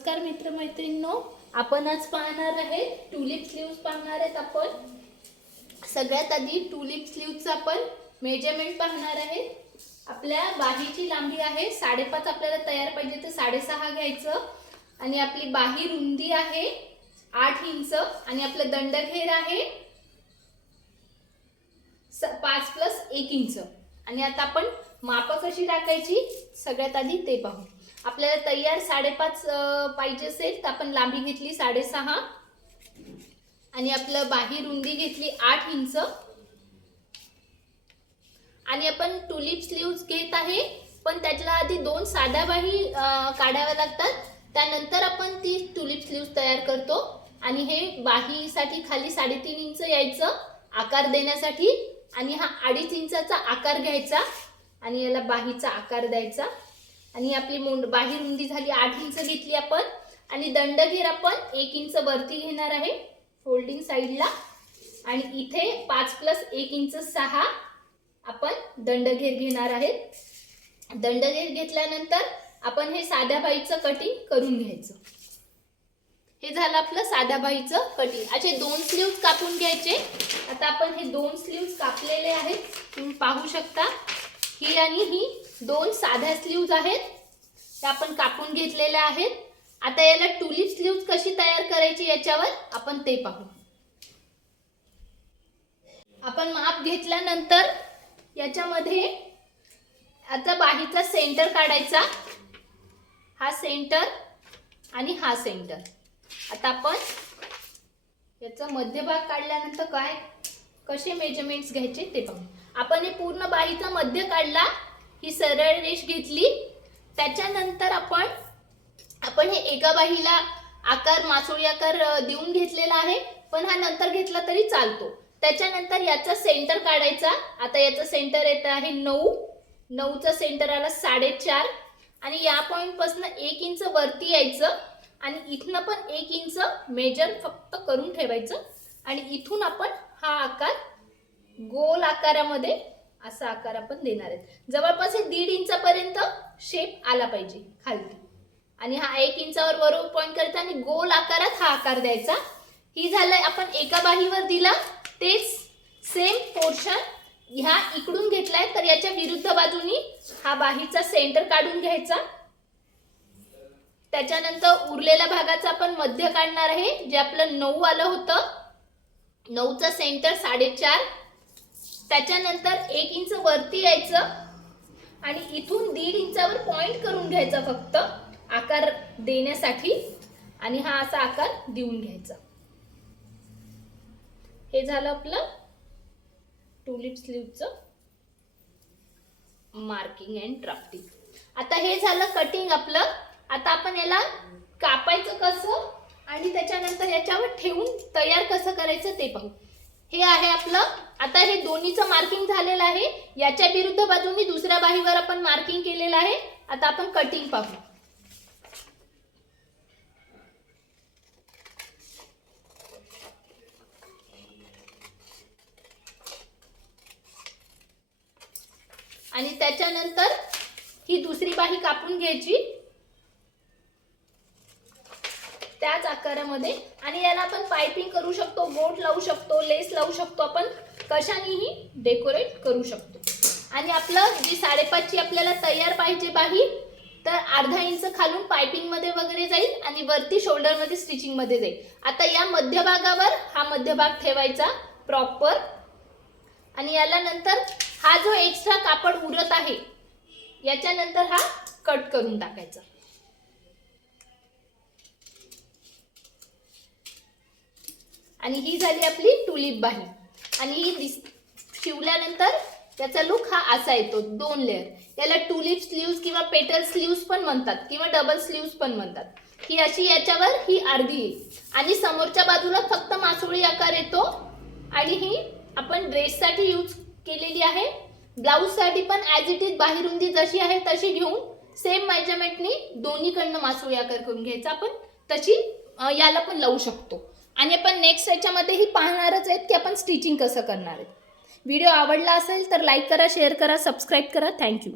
नमस्कार मित्रमैत्रिणींनो, आपण आज पाहणार आहे ट्यूलिप स्लीव्स पाहणार आहेत। आपण सगळ्यात आधी ट्यूलिप स्लीव्सचा आपण मेजरमेंट पाहणार आहे। आपल्या बाहीची लांबी आहे 5.5, आपल्याला तयार पाहिजे तर 6.5 घ्यायचं आणि आपली बाही रुंदी आहे 8 इंच आणि आपलं दंडघेर आहे 5 + 1 इंच। आणि आता आपण माप कशी टाकायची सगळ्यात आधी ते पाहू। आपल्याला तयार 5.5 पाहिजे असेल तर आपण लांबी घेतली 6.5 आणि आपलं बाही रुंदी घेतली 8 इंच आणि आपण ट्यूलिप स्लीव्स घेत आहे, पण त्याच्या आधी 2 साध्या बाही काढाव्या लागतात, त्यानंतर आपण ती ट्यूलिप स्लीव्स तयार करतो। आणि हे बाहीसाठी खाली 3.5 इंच यायचं आकार देण्यासाठी आणि हा 2.5 इंचाचा आकार घ्यायचा आणि याला बाहीचा आकार द्यायचा। आणि आपली बाही रुंदी झाली 8 इंच घेतली आपण आणि दंडघेर आपण 1 इंच वरती घेणार आहे फोल्डिंग साइडला आणि इथे 5 + 1 इंच 6 आपण दंडघेर घेणार आहे। दंडघेर घेतल्यानंतर आपण हे साध्या बाहीचं कटिंग करून घ्यायचं। हे झालं आपलं साध्या बाहीचं कटिंग। असे 2 स्लीव्स कापून घ्यायचे। आता आपण हे 2 स्लीव्स कापलेले आहेत, तुम्ही पाहू शकता। ही आणि ही 2 साध्या स्लीव्स आहेत, त्या आपण कापून घेतलेल्या आहेत। आता याला ट्यूलिप स्लीव्स कशी तयार करायची याच्यावर आपण ते पाहू। आपण माप घेतल्यानंतर याच्यामध्ये आता बाहीचा सेंटर काढायचा, हा सेंटर आणि हा सेंटर। आता आपण याचा मध्यभाग काढल्यानंतर कसे मेजरमेंट्स घ्यायचे ते पाहू। आपण हे पूर्ण बाहीचा मध्य काढला, ही सरळ रेष घेतली, त्याच्यानंतर आपण हे एका बाहीला आकार मासोळी आकार देऊन घेतलेला आहे, पण हा नंतर घेतला तरी चालतो। त्याच्यानंतर याचा सेंटर काढायचा। आता याचा सेंटर येत आहे 9, 9चा सेंटर आला 4.5 आणि या पॉइंट पासून 1 इंच वरती यायचं आणि इथनं पण 1 इंच मेजर फक्त करून ठेवायचं आणि इथून आपण हा आकार गोल आकारामध्ये असा आकार आपण देणार आहे। जवळपास 1.5 इंचापर्यंत शेप आला पाहिजे खाली आणि हा 1 इंचावर वरून पॉइंट करायचा आणि गोल आकारात हा आकार द्यायचा। ही झालंय आपण एका बाहीवर दिला, तेच सेम पोर्शन ह्या इकडून घेतलाय, तर याच्या विरुद्ध बाजूनी हा बाहीचा सेंटर काढून घ्यायचा। त्याच्यानंतर उरलेल्या भागाचा आपण मध्य काढणार आहे, जे आपलं 9 आलं होतं। 9चा सेंटर 4.5, त्याच्यानंतर 1 इंच वरती यायचं आणि इथून 1.5 इंचावर पॉइंट करून घ्यायचा फक्त आकार देण्यासाठी आणि हा असा आकार देऊन घ्यायचा। हे झालं आपलं ट्यूलिप स्लीव्हचं मार्किंग अँड ड्राफ्टिंग। आता हे झालं कटिंग आपलं। आता आपण याला कापायचं कसं आणि त्याच्यानंतर याच्यावर ठेवून तयार कसं करायचं ते पाहू। हे आहे आपलं, आता हे दोन्हीचं मार्किंग झालेलं आहे। याच्या विरुद्ध बाजूनी दुसऱ्या बाहीवर आपण मार्किंग केलेलं आहे। आता आपण कटिंग पाहू। आणि त्याच्यानंतर ही दुसरी बाही कापून घ्यायची त्याच आकारामध्ये आणि याला आपण पाइपिंग करू शकतो, बोट लावू शकतो, लेस लावू शकतो, आपण कशानेही डेकोरेट करू शकतो। आणि आपलं जी 5.5 ची आपल्याला तयार पाहिजे बाही, तर 1/2 इंच खालून पाइपिंग मध्ये वगैरे जाईल आणि वरती शोल्डर मध्ये स्टिचिंग मध्ये जाईल। आता या मध्यभागावर हा मध्यभाग ठेवायचा प्रॉपर आणि याला नंतर हा जो एक्स्ट्रा कापड उरत आहे याच्यानंतर हा कट करून टाकायचा। आणि ही झाली आपली ट्यूलिप बाही आणि ही शिवल्यानंतर त्याचा लुक हा असा येतो 2 लेयर। याला ट्यूलिप स्लीव्स किंवा पेटल स्लीव्स पण म्हणतात किंवा डबल स्लीव्स पण म्हणतात। ही अशी याच्यावर ही अर्धी आणि समोरच्या बाजूला फक्त मासोळी आकार येतो आणि ही आपण ड्रेससाठी यूज केलेली आहे। ब्लाउज साठी पण ॲज इट इज बाही रुंदी जशी आहे तशी घेऊन सेम मेजरमेंटनी दोन्हीकडनं मासोळी आकार करून घ्यायचा। आपण तशी याला पण लावू शकतो आणि आपण नेक्स्ट याच्यामध्ये ही पाहणारच आहेत की आपण स्टिचिंग कसं करणार आहे। व्हिडिओ आवडला असेल तर लाईक करा, शेअर करा, सबस्क्राईब करा। थँक्यू।